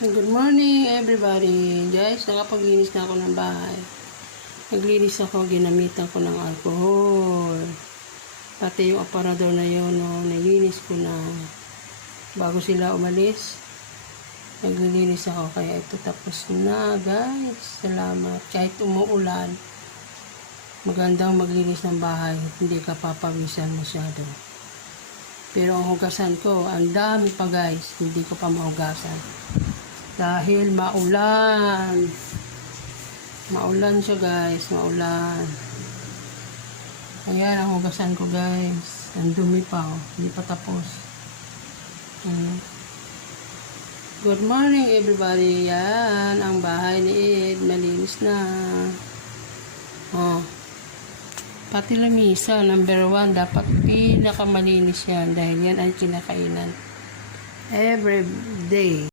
Good morning everybody. Guys, nakapaglinis na ako ng bahay. Naglinis ako, ginamitan ko ng alcohol. Pati yung aparador na yun, no, nilinis ko na. Bago sila umalis, naglilinis ako. Kaya ito tapos na, guys. Salamat. Kahit umuulan, magandang maglinis ng bahay. Hindi ka papawisan masyado. Pero ang hugasan ko, ang dami pa guys. Hindi ko pa mahugasan. Dahil maulan. Maulan siya guys. Maulan. Ayan ang hugasan ko guys. Ang dumi pa oh. Hindi pa tapos. Good morning everybody. Yan. Ang bahay ni Ed. Malinis na. Oh. Pati lamisa. Number 1. Dapat pinakamalinis yan. Dahil yan ay kinakainan. Every day.